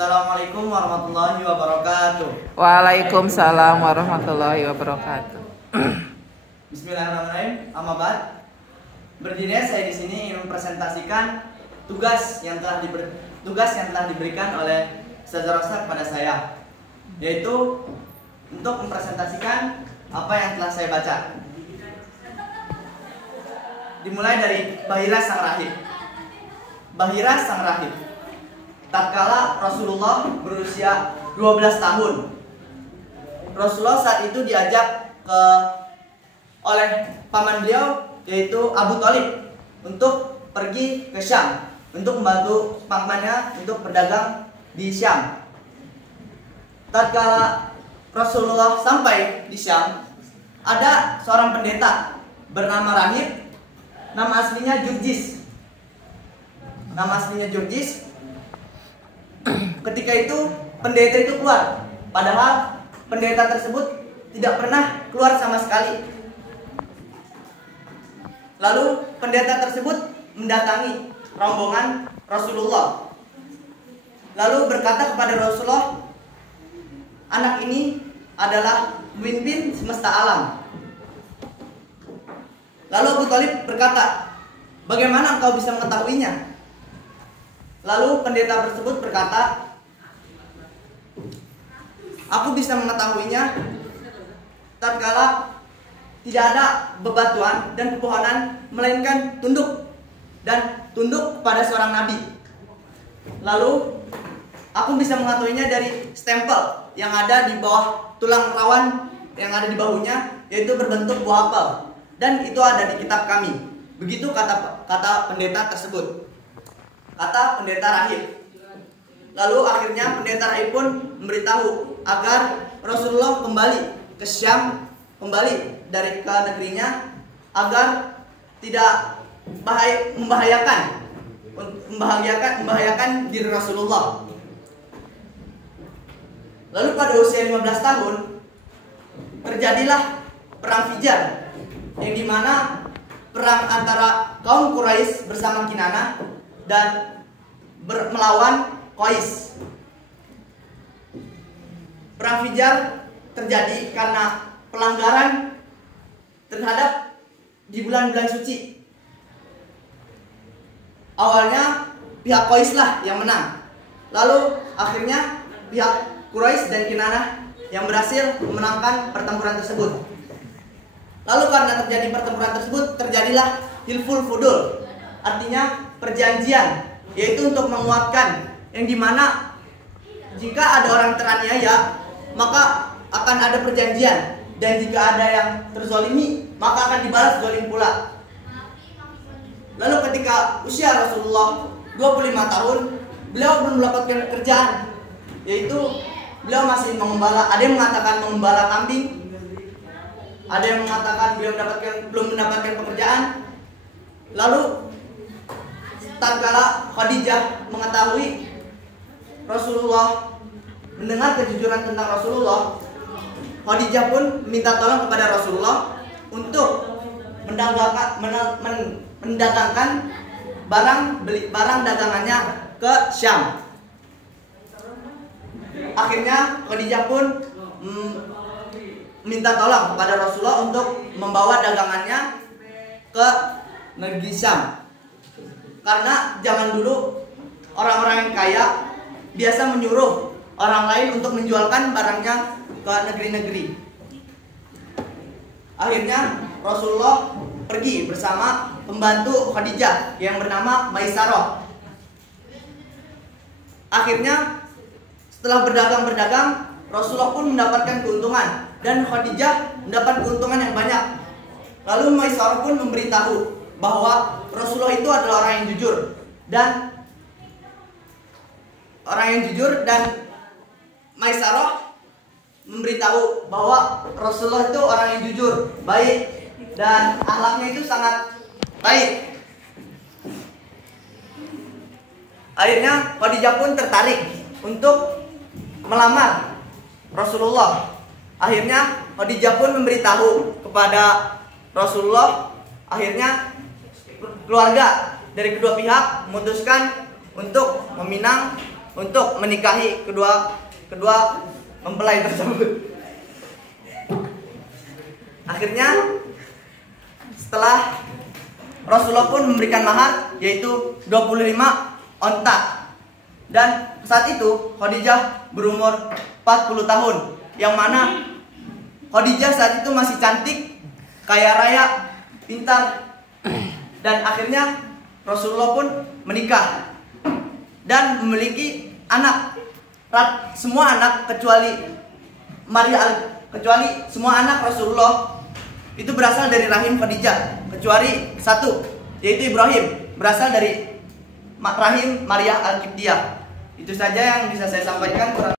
Assalamualaikum warahmatullahi wabarakatuh. Waalaikumsalam warahmatullahi wabarakatuh. Bismillahirrahmanirrahim. Amma ba'd. Berdirinya saya di sini ingin mempresentasikan tugas yang telah diberikan oleh Ustaz Rosa kepada saya, yaitu untuk mempresentasikan apa yang telah saya baca. Dimulai dari Bahira Sang Rahib. Bahira Sang Rahib. Tatkala Rasulullah berusia 12 tahun, Rasulullah saat itu diajak oleh paman beliau, yaitu Abu Thalib, untuk pergi ke Syam untuk membantu pamannya untuk berdagang di Syam. Tatkala Rasulullah sampai di Syam, ada seorang pendeta bernama Rahib, nama aslinya Jurjis. Ketika itu pendeta itu keluar, padahal pendeta tersebut tidak pernah keluar sama sekali. Lalu pendeta tersebut mendatangi rombongan Rasulullah, lalu berkata kepada Rasulullah, anak ini adalah pemimpin semesta alam. Lalu Abu Thalib berkata, bagaimana engkau bisa mengetahuinya? Lalu pendeta tersebut berkata, aku bisa mengetahuinya tatkala tidak ada bebatuan dan pepohonan, melainkan tunduk pada seorang nabi. Lalu aku bisa mengetahuinya dari stempel yang ada di bawah tulang rawan yang ada di bahunya, yaitu berbentuk buah apel, dan itu ada di kitab kami. Begitu kata pendeta tersebut, kata pendeta Rahib. Lalu akhirnya pendeta Rahib pun memberitahu agar Rasulullah kembali ke Syam, kembali dari ke negerinya, agar tidak membahayakan diri Rasulullah. Lalu pada usia 15 tahun terjadilah perang Fijar, yang dimana perang antara kaum Quraisy bersama Kinanah dan melawan Qais. Perang Fijar terjadi karena pelanggaran terhadap di bulan-bulan suci. Awalnya pihak Qais lah yang menang, lalu akhirnya pihak Quraisy dan Kinanah yang berhasil memenangkan pertempuran tersebut. Lalu karena terjadi pertempuran tersebut, terjadilah Hilful Fudul, artinya perjanjian, yaitu untuk menguatkan, yang dimana jika ada orang teraniaya maka akan ada perjanjian, dan jika ada yang terzolimi maka akan dibalas zolim pula. Lalu ketika usia Rasulullah 25 tahun, beliau belum mendapatkan pekerjaan, yaitu beliau masih mengembala. Ada yang mengatakan mengembala kambing, ada yang mengatakan belum mendapatkan pekerjaan. Lalu tatkala Khadijah mengetahui Rasulullah, mendengar kejujuran tentang Rasulullah, Khadijah pun minta tolong kepada Rasulullah untuk mendagangkan barang dagangannya ke Syam. Akhirnya Khadijah pun minta tolong kepada Rasulullah untuk membawa dagangannya ke negeri Syam. Karena zaman dulu orang-orang yang kaya biasa menyuruh orang lain untuk menjualkan barangnya ke negeri-negeri. Akhirnya Rasulullah pergi bersama pembantu Khadijah yang bernama Maisarah. Akhirnya setelah berdagang, Rasulullah pun mendapatkan keuntungan dan Khadijah mendapat keuntungan yang banyak. Lalu Maisarah pun memberitahu bahwa Rasulullah itu adalah orang yang jujur dan Maisarah memberitahu bahwa Rasulullah itu orang yang jujur, baik, dan akhlaknya itu sangat baik. Akhirnya Khadijah pun tertarik untuk melamar Rasulullah. Akhirnya Khadijah pun memberitahu kepada Rasulullah. Akhirnya keluarga dari kedua pihak memutuskan untuk meminang untuk menikahi kedua mempelai tersebut. Akhirnya setelah Rasulullah pun memberikan mahar yaitu 25 onta. Dan saat itu Khadijah berumur 40 tahun, yang mana Khadijah saat itu masih cantik, kaya raya, pintar. Dan akhirnya Rasulullah pun menikah dan memiliki anak. Semua anak kecuali semua anak Rasulullah itu berasal dari rahim Khadijah, kecuali satu, yaitu Ibrahim, berasal dari rahim Maria Al-Qibtiyah. Itu saja yang bisa saya sampaikan.